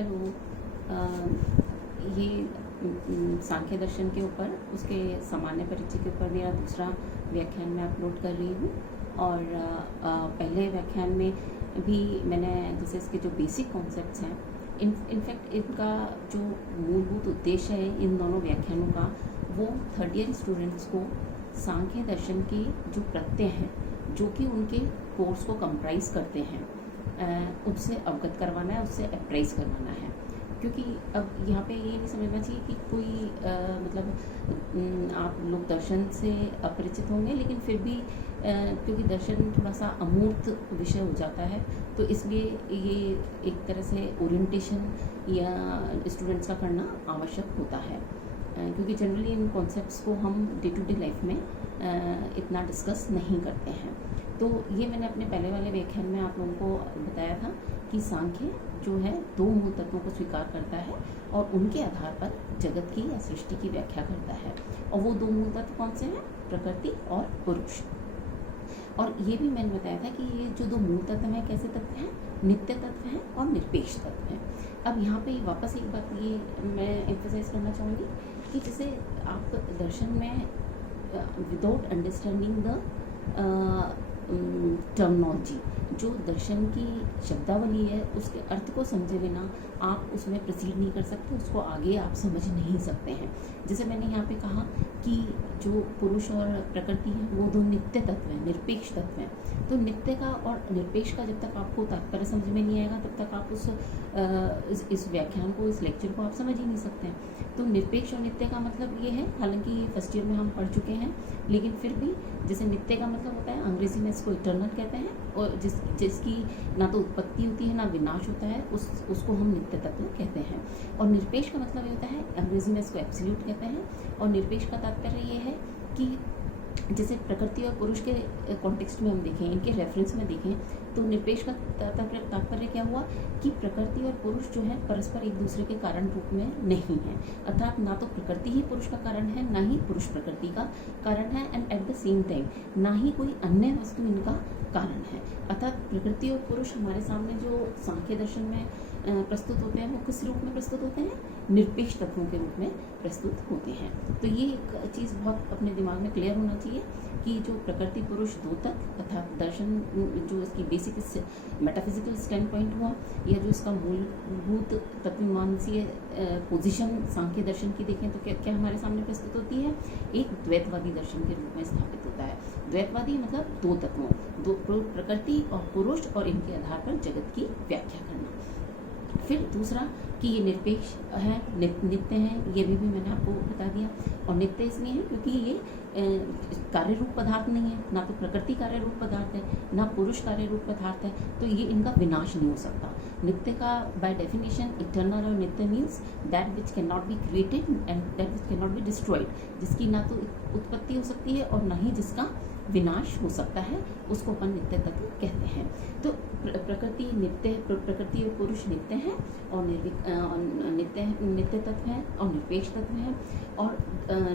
Hello. ये सांख्य दर्शन के ऊपर उसके सामान्य परिचय के ऊपर मेरा दूसरा व्याख्यान मैं अपलोड कर रही हूँ। और पहले व्याख्यान में भी मैंने जैसे इसके जो बेसिक कॉन्सेप्ट्स हैं, इनफैक्ट इनका जो मूलभूत उद्देश्य है इन दोनों व्याख्यानों का, वो थर्ड ईयर स्टूडेंट्स को सांख्य दर्शन के जो प्रत्यय हैं जो कि उनके कोर्स को कंप्राइज करते हैं उससे अवगत करवाना है, उससे अप्राइज करवाना है। क्योंकि अब यहाँ पे ये नहीं समझना चाहिए कि कोई मतलब आप लोग दर्शन से अपरिचित होंगे, लेकिन फिर भी क्योंकि दर्शन थोड़ा सा अमूर्त विषय हो जाता है, तो इसलिए ये एक तरह से ओरिएंटेशन या स्टूडेंट्स का करना आवश्यक होता है। क्योंकि जनरली इन कॉन्सेप्ट्स को हम डे टू डे लाइफ में इतना डिस्कस नहीं करते हैं। तो ये मैंने अपने पहले वाले व्याख्यान में आप लोगों को बताया था कि सांख्य जो है दो मूल तत्वों को स्वीकार करता है और उनके आधार पर जगत की या सृष्टि की व्याख्या करता है। और वो दो मूल तत्व कौन से हैं? प्रकृति और पुरुष। और ये भी मैंने बताया था कि ये जो दो मूल तत्व हैं कैसे तत्व हैं? नित्य तत्व हैं और निरपेक्ष तत्व हैं। अब यहाँ पे वापस एक बात ये मैं एम्फसाइज करना चाहूँगी कि जैसे आप दर्शन में विदाउट अंडरस्टैंडिंग द टर्मिनोलॉजी, जो दर्शन की शब्दावली है उसके अर्थ को समझे बिना आप उसमें प्रोसीड नहीं कर सकते, उसको आगे आप समझ नहीं सकते हैं। जैसे मैंने यहाँ पे कहा कि जो पुरुष और प्रकृति है वो दो नित्य तत्व हैं, निरपेक्ष तत्व हैं। तो नित्य का और निरपेक्ष का जब तक आपको तात्पर्य समझ में नहीं आएगा तब तक आप इस व्याख्यान को, इस लेक्चर को आप समझ ही नहीं सकते हैं। तो निरपेक्ष और नित्य का मतलब ये है, हालांकि फर्स्ट ईयर में हम पढ़ चुके हैं, लेकिन फिर भी जैसे नित्य का मतलब होता है, अंग्रेजी में इसको इटर्नल कहते हैं, और जिसकी ना तो उत्पत्ति होती है ना विनाश होता है, उसको हम नित्य तत्व कहते हैं। और निरपेक्ष का मतलब ये होता है, अंग्रेजी में इसको एब्सोल्यूट कहते हैं। और निरपेक्ष का तात्पर्य ये है कि जैसे प्रकृति और पुरुष के कॉन्टेक्स्ट में हम देखें, इनके रेफरेंस में देखें, तो निरपेक्ष का तात्पर्य क्या हुआ कि प्रकृति और पुरुष जो है परस्पर एक दूसरे के कारण रूप में नहीं है। अर्थात ना तो प्रकृति ही पुरुष का कारण है, ना ही पुरुष प्रकृति का कारण है, and at the same time ना ही कोई अन्य वस्तु इनका कारण है। अर्थात प्रकृति और पुरुष हमारे सामने जो सांख्य दर्शन में प्रस्तुत होते हैं वो किस रूप में प्रस्तुत होते हैं? निरपेक्ष तत्वों के रूप में प्रस्तुत होते हैं। तो ये एक चीज़ बहुत अपने दिमाग में क्लियर होना चाहिए कि जो प्रकृति पुरुष दो तत्व अर्थात दर्शन जो इसकी बेसिक मेटाफिजिकल स्टैंड पॉइंट हुआ, या जो इसका मूलभूत तत्वमीमांसीय पोजीशन सांख्य दर्शन की देखें तो क्या क्या हमारे सामने प्रस्तुत होती है? एक द्वैतवादी दर्शन के रूप में स्थापित होता है। द्वैतवादी मतलब दो तत्वों, दो प्रकृति और पुरुष, और इनके आधार पर जगत की व्याख्या करना। फिर दूसरा कि ये निरपेक्ष है, नित्य है, ये भी मैंने आपको बता दिया। और नित्य इसलिए है क्योंकि ये कार्य रूप पदार्थ नहीं है, ना तो प्रकृति कार्य रूप पदार्थ है, ना पुरुष कार्य रूप पदार्थ है, तो ये इनका विनाश नहीं हो सकता। नित्य का बाय डेफिनेशन इटर्नल, और नित्य means that which can not be created and that which can not be destroyed, जिसकी ना तो उत्पत्ति हो सकती है और ना ही जिसका विनाश हो सकता है, उसको अपन नित्य तत्व कहते हैं। तो प्रकृति नित्य, प्रकृति और पुरुष नित्य हैं और नित्य तत्व हैं और निरपेक्ष तत्व हैं। और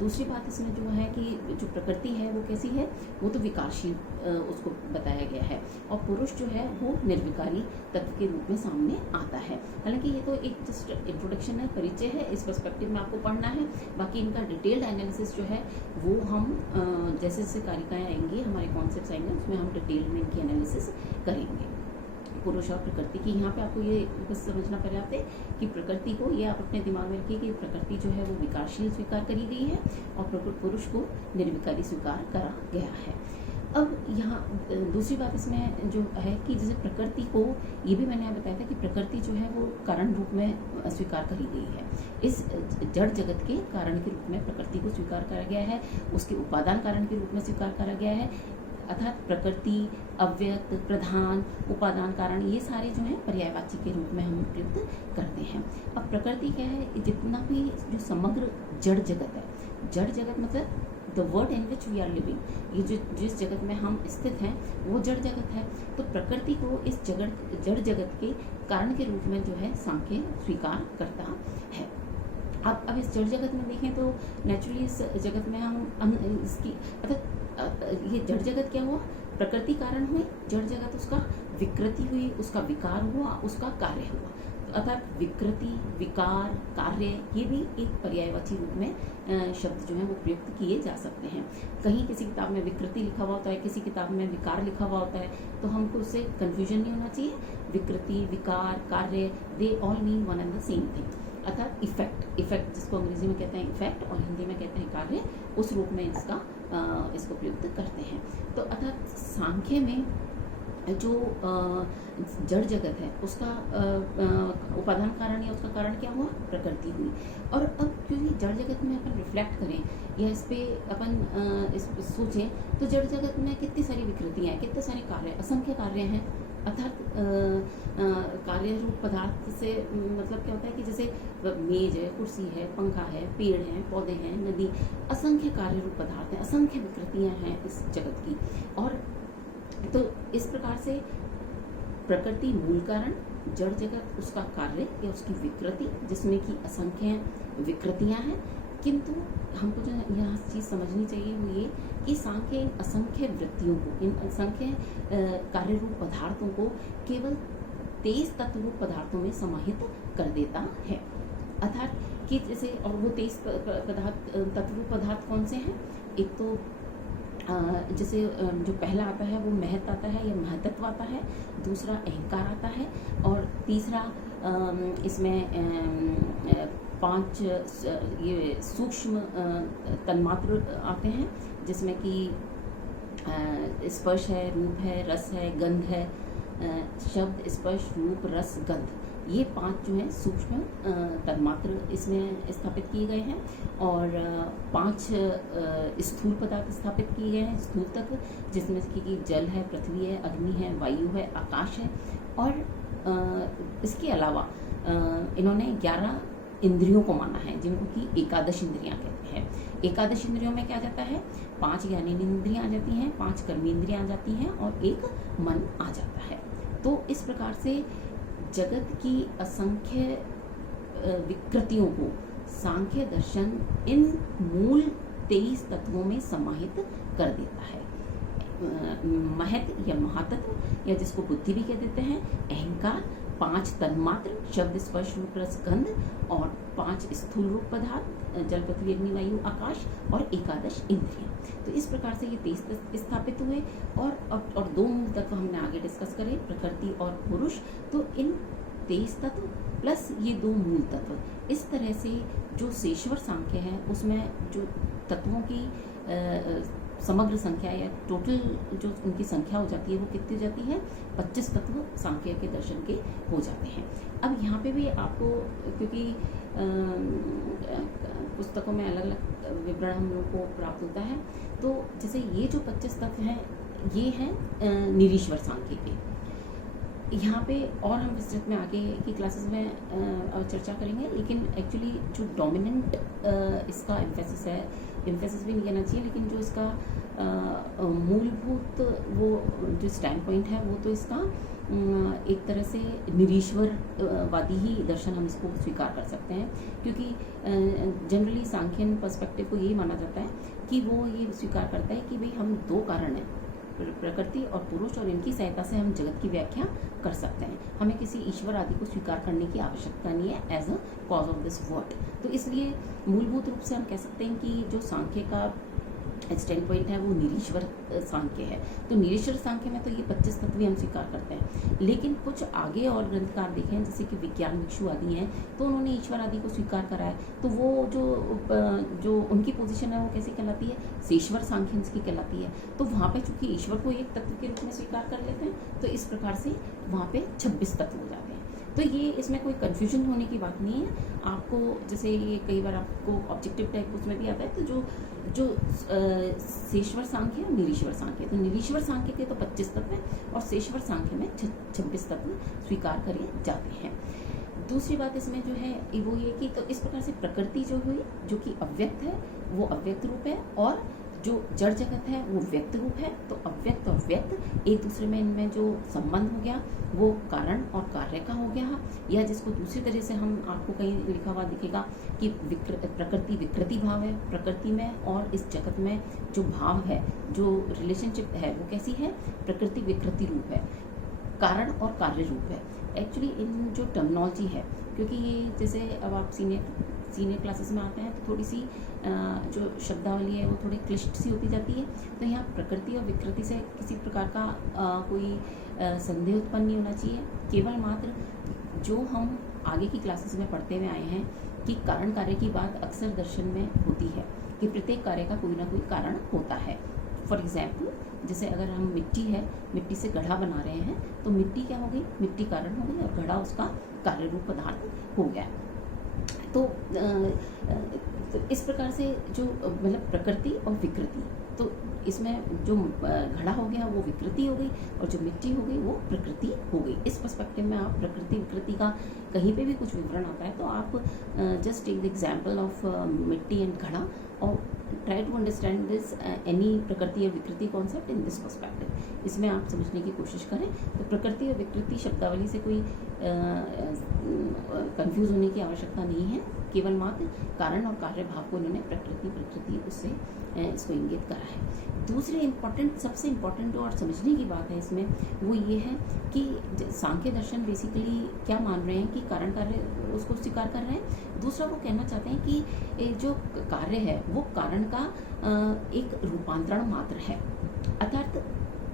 दूसरी बात इसमें जो है कि जो प्रकृति है वो कैसी है? वो तो विकारशील उसको बताया गया है, और पुरुष जो है वो निर्विकारी तत्व के रूप में सामने आता है। हालांकि ये तो एक जस्ट इंट्रोडक्शन है, परिचय है, इस पर्सपेक्टिव में आपको पढ़ना है। बाकी इनका डिटेल्ड एनालिसिस जो है वो हम जैसे जैसे कारिकाएँ आएंगी, हमारे कॉन्सेप्ट्स आएंगे, उसमें हम डिटेल में इनकी एनालिसिस करेंगे। पुरुष और प्रकृति की यहाँ पे आपको ये बस समझना पर्याप्त है कि प्रकृति को, ये आप अपने दिमाग में रखिए कि प्रकृति जो है वो विकारशील स्वीकार करी गई है और पुरुष को निर्विकारी स्वीकार करा गया है। अब यहाँ दूसरी बात इसमें जो है कि जैसे प्रकृति को, ये भी मैंने बताया था कि प्रकृति जो है वो कारण रूप में स्वीकार करी गई है। इस जड़ जगत के कारण के रूप में प्रकृति को स्वीकार करा गया है, उसके उपादान कारण के रूप में स्वीकार करा गया है। अर्थात प्रकृति, अव्यक्त, प्रधान, उपादान, कारण, ये सारे जो हैं पर्यायवाची के रूप में हम प्रयुक्त करते हैं। अब प्रकृति क्या है? जितना भी जो समग्र जड़ जगत है, जड़ जगत मतलब the world in which we are living, ये जो जिस जगत में हम स्थित हैं वो जड़ जगत है। तो प्रकृति को इस जड़ जगत के कारण के रूप में जो है सांख्य स्वीकार करता है। अब इस जड़ जगत में देखें तो नेचुरली इस जगत में हम इसकी अर्थात ये जड़ जगत क्या हुआ? प्रकृति कारण हुई, जड़ जगत उसका विकृति हुई, उसका विकार हुआ, उसका कार्य हुआ। अर्थात विकृति, विकार, कार्य, ये भी एक पर्यायवाची रूप में शब्द जो है वो प्रयुक्त किए जा सकते हैं। कहीं किसी किताब में विकृति लिखा हुआ होता है, किसी किताब में विकार लिखा हुआ होता है, तो हमको उससे कन्फ्यूजन नहीं होना चाहिए। विकृति, विकार, कार्य, they all mean one and the same thing. अर्थात इफेक्ट जिसको अंग्रेजी में कहते हैं इफेक्ट और हिंदी में कहते हैं कार्य, उस रूप में इसको प्रयुक्त करते हैं। तो अर्थात सांख्य में जो जड़ जगत है उसका उपादान कारण या उसका कारण क्या हुआ, प्रकृति हुई। और अब क्योंकि जड़ जगत में अपन रिफ्लेक्ट करें या इस पे अपन सोचें, तो जड़ जगत में कितनी सारी विकृतियाँ हैं, कितने सारे कार्य, असंख्य कार्य हैं। अर्थात कार्य रूप पदार्थ से मतलब क्या होता है कि जैसे मेज है, कुर्सी है, पंखा है, पेड़ हैं, पौधे हैं, नदी, असंख्य कार्य रूप पदार्थ हैं, असंख्य विकृतियाँ हैं इस जगत की। और तो इस प्रकार से प्रकृति मूल कारण, जड़ जगत उसका कार्य या उसकी विकृति, जिसमें कि असंख्य विकृतियां हैं। किंतु हमको जो यहाँ चीज़ समझनी चाहिए वो ये कि सांख्य इन असंख्य वृत्तियों को, इन असंख्य कार्य रूप पदार्थों को केवल 23 तत्व रूप पदार्थों में समाहित कर देता है। अर्थात कि जैसे, और वो 23 तत्व रूप पदार्थ कौन से हैं? एक तो जैसे जो पहला आता है वो महत आता है या महतत्व आता है, दूसरा अहंकार आता है, और तीसरा इसमें 5 ये सूक्ष्म तन्मात्र आते हैं, जिसमें कि स्पर्श है, रूप है, रस है, गंध है। शब्द, स्पर्श, रूप, रस, गंध, ये 5 जो हैं सूक्ष्म तन्मात्र इसमें स्थापित किए गए हैं। और 5 स्थूल पदार्थ स्थापित किए गए हैं, स्थूल तत्व, जिसमें कि जल है, पृथ्वी है, अग्नि है, वायु है, आकाश है। और इसके अलावा इन्होंने 11 इंद्रियों को माना है, जिनको कि एकादश इंद्रियां कहते हैं। एकादश इंद्रियों में क्या आ जाता है? 5 ज्ञानेंद्रियां इंद्रियां आ जाती हैं, 5 कर्मेंद्रियां आ जाती हैं और 1 मन आ जाता है। तो इस प्रकार से जगत की असंख्य विकृतियों को सांख्य दर्शन इन मूल 23 तत्वों में समाहित कर देता है। महत या महातत्व, या जिसको बुद्धि भी कह देते हैं, अहंकार, 5 तन्मात्र, शब्द, स्पर्श, रूप, रस, गंध, और 5 स्थूल रूप पदार्थ, जल, पृथ्वी, अग्नि, वायु, आकाश, और एकादश इंद्रियां। तो इस प्रकार से ये 23 स्थापित हुए। और 2 मूल तत्व हमने आगे डिस्कस करे, प्रकृति और पुरुष। तो इन 23 तत्व प्लस ये 2 मूल तत्व, इस तरह से जो शेश्वर सांख्य है उसमें जो तत्वों की समग्र संख्या या टोटल जो उनकी संख्या हो जाती है वो कितनी हो जाती है? 25 तत्व सांख्य के दर्शन के हो जाते हैं। अब यहाँ पे भी आपको, क्योंकि पुस्तकों में अलग अलग विवरण हम लोग को प्राप्त होता है, तो जैसे ये जो 25 तत्व हैं ये हैं निरीश्वर सांख्य के। यहाँ पे और हम विस्तृत में आगे की क्लासेस में चर्चा करेंगे, लेकिन एक्चुअली जो डोमिनेंट इसका एम्फेसिस भी नहीं कहना चाहिए, लेकिन जो इसका मूलभूत वो जो स्टैंड पॉइंट है वो तो इसका एक तरह से निरीश्वरवादी ही दर्शन हम इसको स्वीकार कर सकते हैं। क्योंकि जनरली सांख्यन पर्सपेक्टिव को यही माना जाता है कि वो ये स्वीकार करता है कि भाई हम 2 कारण हैं, प्रकृति और पुरुष, और इनकी सहायता से हम जगत की व्याख्या कर सकते हैं। हमें किसी ईश्वर आदि को स्वीकार करने की आवश्यकता नहीं है as a cause of this word. तो इसलिए मूलभूत रूप से हम कह सकते हैं कि जो सांख्य का स्टैंड पॉइंट है वो निरीश्वर सांख्य है। तो निरीश्वर सांख्य में तो ये 25 तत्व हम स्वीकार करते हैं, लेकिन कुछ आगे और ग्रंथकार देखें जैसे कि विज्ञान भिक्षु आदि हैं, तो उन्होंने ईश्वर आदि को स्वीकार करा है। तो वो जो उनकी पोजीशन है वो कैसी कहलाती है? शेश्वर सांख्य की कहलाती है। तो वहाँ पे चूंकि ईश्वर को एक तत्व के रूप में स्वीकार कर लेते हैं, तो इस प्रकार से वहाँ पे 26 तत्व हो जाते हैं। तो ये इसमें कोई कन्फ्यूजन होने की बात नहीं है। आपको जैसे ये कई बार आपको ऑब्जेक्टिव टाइप उसमें भी आता है, तो जो शेश्वर सांख्य और निरीश्वर सांख्य, तो निरीश्वर सांख्य के तो 25 तत्व हैं और शेश्वर सांख्य में 26 तत्व स्वीकार करे जाते हैं। दूसरी बात इसमें जो है वो ये कि तो इस प्रकार से प्रकृति जो हुई, जो कि अव्यक्त है, वो अव्यक्त रूप है, और जो जड़ जगत है वो व्यक्त रूप है। तो अव्यक्त और व्यक्त एक दूसरे में इनमें जो संबंध हो गया वो कारण और कार्य का हो गया, या जिसको दूसरी तरह से हम आपको कहीं लिखा हुआ दिखेगा कि प्रकृति विकृति भाव है प्रकृति में, और इस जगत में जो भाव है, जो रिलेशनशिप है वो कैसी है? प्रकृति विकृति रूप है, कारण और कार्य रूप है। एक्चुअली इन जो टर्मिनोलॉजी है, क्योंकि ये जैसे अब आप सीनियर क्लासेस में आते हैं तो थोड़ी सी जो शब्दावली है वो थोड़ी क्लिष्ट सी होती जाती है। तो यहाँ प्रकृति और विकृति से किसी प्रकार का कोई संदेह उत्पन्न नहीं होना चाहिए। केवल मात्र जो हम आगे की क्लासेस में पढ़ते हुए आए हैं कि कारण कार्य की बात अक्सर दर्शन में होती है कि प्रत्येक कार्य का कोई ना कोई कारण होता है। फॉर एग्जाम्पल, जैसे अगर हम मिट्टी है, मिट्टी से घड़ा बना रहे हैं तो मिट्टी क्या हो गई, मिट्टी कारण हो गई और घड़ा उसका कार्य रूप पदार्थ हो गया। तो इस प्रकार से जो मतलब प्रकृति और विकृति, तो इसमें जो घड़ा हो गया वो विकृति हो गई और जो मिट्टी हो गई वो प्रकृति हो गई। इस पर्सपेक्टिव में आप प्रकृति विकृति का कहीं पे भी कुछ विवरण आता है तो आप just take the example of मिट्टी एंड घड़ा और try to understand this any प्रकृति और विकृति कॉन्सेप्ट इन दिस पर्सपेक्टिव। इसमें आप समझने की कोशिश करें तो प्रकृति और विकृति शब्दावली से कोई कंफ्यूज होने की आवश्यकता नहीं है। केवल मात्र कारण और कार्य भाव को इन्होंने प्रकृति उससे इसको इंगित करा है। दूसरे सबसे इम्पोर्टेंट और समझने की बात है इसमें वो ये है कि सांख्य दर्शन बेसिकली क्या मान रहे हैं कि कारण कार्य उसको स्वीकार कर रहे हैं। दूसरा वो कहना चाहते हैं कि जो कार्य है वो कारण का एक रूपांतरण मात्र है, अर्थात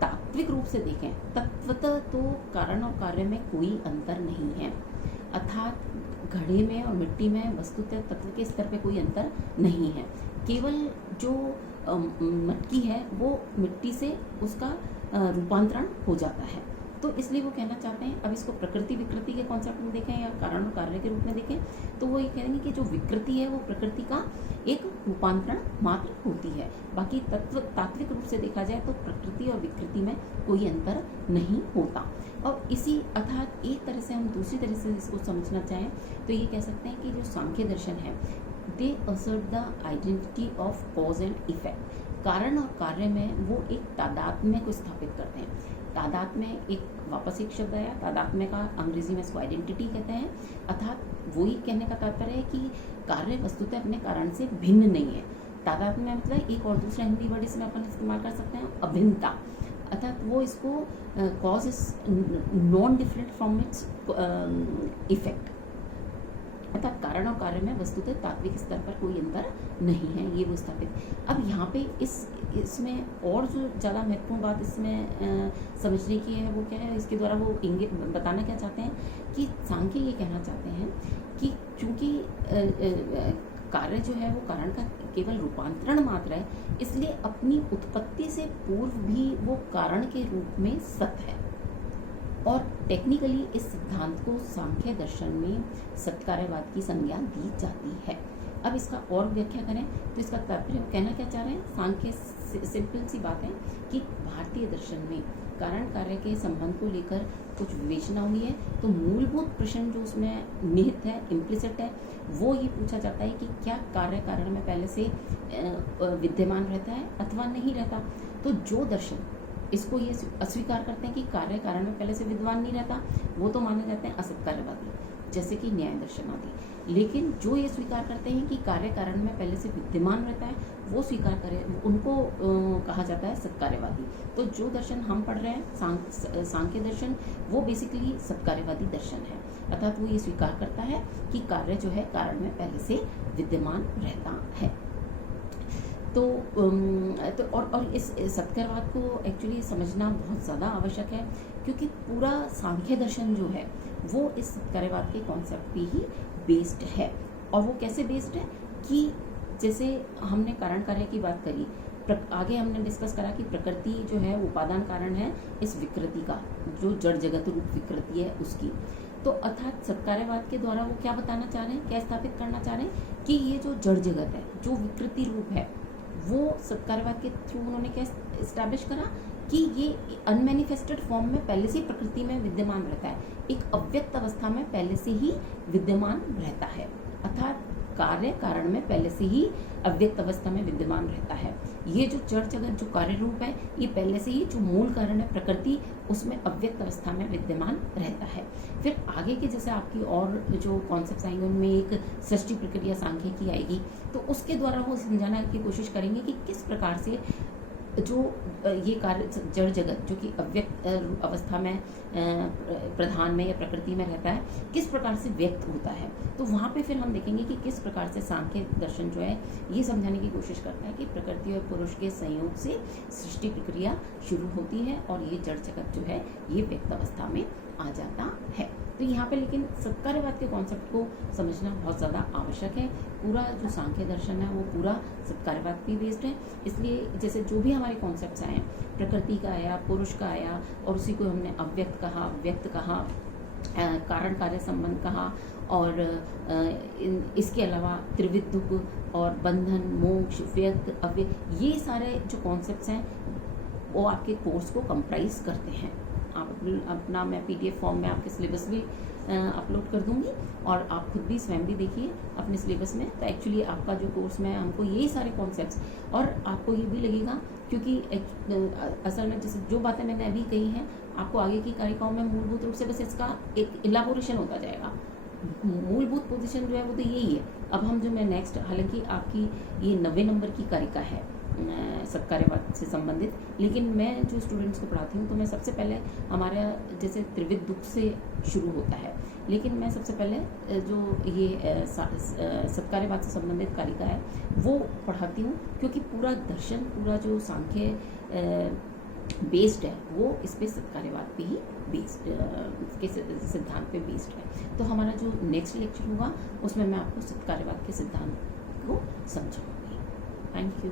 तात्विक रूप से देखें तत्वतः तो कारण और कार्य में कोई अंतर नहीं है, अर्थात घड़े में और मिट्टी में वस्तुतः तत्व के स्तर पे कोई अंतर नहीं है। केवल जो मटकी है वो मिट्टी से उसका रूपांतरण हो जाता है। तो इसलिए वो कहना चाहते हैं, अब इसको प्रकृति विकृति के कॉन्सेप्ट में देखें या कारण और कार्य के रूप में देखें तो वो ये कहेंगे कि जो विकृति है वो प्रकृति का एक रूपांतरण मात्र होती है। बाकी तात्विक रूप से देखा जाए तो प्रकृति और विकृति में कोई अंतर नहीं होता। और इसी अर्थात एक तरह से हम दूसरी तरह से इसको समझना चाहें तो ये कह सकते हैं कि जो सांख्य दर्शन है they assert the identity of cause and effect. कारण और कार्य में वो एक तादात्म्य को स्थापित करते हैं। तादात्म्य वापस एक शब्द आया, तादात्म्य का अंग्रेजी में इसको आइडेंटिटी कहते हैं, अर्थात वही कहने का तात्पर्य है कि कार्य वस्तुतः अपने कारण से भिन्न नहीं है। तादात्म्य मतलब एक और दूसरा हिंदी वर्ड इसमें अपन इस्तेमाल कर सकते हैं, अभिन्नता, अर्थात वो इसको cause is non different from its effect, अर्थात कारण और कार्य में वस्तुतः तात्विक स्तर पर कोई अंतर नहीं है, ये वो स्थापित। अब यहाँ पे इसमें और जो ज़्यादा महत्वपूर्ण बात इसमें समझने की है वो क्या है, इसके द्वारा वो इंगित बताना क्या चाहते हैं कि सांख्य ये कहना चाहते हैं कि चूँकि कार्य जो है वो कारण का केवल रूपांतरण मात्र है, इसलिए अपनी उत्पत्ति से पूर्व भी वो कारण के रूप में सत्य है। और टेक्निकली इस सिद्धांत को सांख्य दर्शन में सत्कार्यवाद की संज्ञा दी जाती है। अब इसका और व्याख्या करें तो इसका तात्पर्य कहना क्या चाह रहे हैं, सांख्य सिंपल सी बात है कि भारतीय दर्शन में कारण कार्य के संबंध को लेकर कुछ विवेचना हुई है तो मूलभूत प्रश्न जो उसमें निहित है, इम्प्लिसिट है, वो ये पूछा जाता है कि क्या कार्य कारण में पहले से विद्यमान रहता है अथवा नहीं रहता। तो जो दर्शन इसको ये अस्वीकार करते हैं कि कार्य कारण में पहले से विद्यमान नहीं रहता, वो तो माने जाते हैं असत्कार्यवादी, जैसे कि न्याय दर्शन आदि। लेकिन जो ये स्वीकार करते हैं कि कार्य कारण में पहले से विद्यमान रहता है वो स्वीकार करें, उनको कहा जाता है सत्कार्यवादी। तो जो दर्शन हम पढ़ रहे हैं सांख्य दर्शन, वो बेसिकली सत्कार्यवादी दर्शन है, अर्थात वो ये स्वीकार करता है कि कार्य जो है कारण में पहले से विद्यमान रहता है। तो और इस सत्कार्यवाद को एक्चुअली समझना बहुत ज़्यादा आवश्यक है, क्योंकि पूरा सांख्य दर्शन जो है वो इस सत्कार्यवाद के कॉन्सेप्ट पे ही बेस्ड है। और वो कैसे बेस्ड है कि जैसे हमने कारण कार्य की बात करी, आगे हमने डिस्कस करा कि प्रकृति जो है उपादान कारण है इस विकृति का, जो जड़ जगत रूप विकृति है उसकी। तो अर्थात सत्कार्यवाद के द्वारा वो क्या बताना चाह रहे हैं, क्या स्थापित करना चाह रहे हैं कि ये जो जड़ जगत है, जो विकृति रूप है, वो सत्कार्यवाद के थ्रू उन्होंने क्या इस्टेब्लिश करा कि ये अनमैनिफेस्टेड फॉर्म में पहले से ही प्रकृति में विद्यमान रहता है, एक अव्यक्त अवस्था में पहले से ही विद्यमान रहता है, अर्थात कार्य कारण में पहले से ही अव्यक्त अवस्था में विद्यमान रहता है। ये जो जड़ जगत जो कार्य रूप है ये पहले से ही जो मूल कारण है प्रकृति, उसमें अव्यक्त अवस्था में विद्यमान रहता है। फिर आगे के जैसे आपकी और जो कॉन्सेप्ट्स आएंगे उनमें एक सृष्टि प्रक्रिया सांख्य की आएगी, तो उसके द्वारा वो समझाने की कोशिश करेंगे कि किस प्रकार से जो ये कार्य जड़ जगत जो कि अव्यक्त अवस्था में प्रधान में या प्रकृति में रहता है, किस प्रकार से व्यक्त होता है। तो वहाँ पे फिर हम देखेंगे कि किस प्रकार से सांख्य दर्शन जो है ये समझाने की कोशिश करता है कि प्रकृति और पुरुष के संयोग से सृष्टि प्रक्रिया शुरू होती है और ये जड़ जगत जो है ये व्यक्त अवस्था में आ जाता है। तो यहाँ पे लेकिन सत्कार्यवाद के कॉन्सेप्ट को समझना बहुत ज़्यादा आवश्यक है। पूरा जो सांख्य दर्शन है वो पूरा सत्कार्यवाद पे बेस्ड है। इसलिए जैसे जो भी हमारे कॉन्सेप्ट्स आए, प्रकृति का आया, पुरुष का आया, और उसी को हमने अव्यक्त कहा, व्यक्त कहा, कारण कार्य संबंध कहा, और इसके अलावा त्रिविध दुख और बंधन, मोक्ष, व्यक्त, अव्यक्त, ये सारे जो कॉन्सेप्ट्स हैं वो आपके कोर्स को कंप्राइज करते हैं। आप अपना मैं PDF फॉर्म में आपके सिलेबस भी अपलोड कर दूंगी, और आप खुद भी स्वयं भी देखिए अपने सिलेबस में। तो एक्चुअली आपका जो कोर्स में हमको ये सारे कॉन्सेप्ट्स, और आपको ये भी लगेगा क्योंकि असल में जैसे जो बातें मैंने अभी कही हैं, आपको आगे की कारिकाओं में मूलभूत रूप से बस इसका एक इलाबोरेशन होता जाएगा। मूलभूत पोजीशन जो है वो तो यही है। अब हम जो मैं नेक्स्ट, हालांकि आपकी ये 90 नंबर की कारिका है सत्कार्यवाद से संबंधित, लेकिन मैं जो स्टूडेंट्स को पढ़ाती हूँ तो मैं सबसे पहले हमारा जैसे त्रिविध दुख से शुरू होता है, लेकिन मैं सबसे पहले जो ये सत्कार्यवाद से संबंधित कारिका है वो पढ़ाती हूँ, क्योंकि पूरा दर्शन, पूरा जो सांख्य बेस्ड है वो इस पे सत्कार्यवाद पे ही बेस्ड के सिद्धांत पे बेस्ड है। तो हमारा जो नेक्स्ट लेक्चर होगा उसमें मैं आपको सत्कार्यवाद के सिद्धांत को समझाऊंगी। Thank you.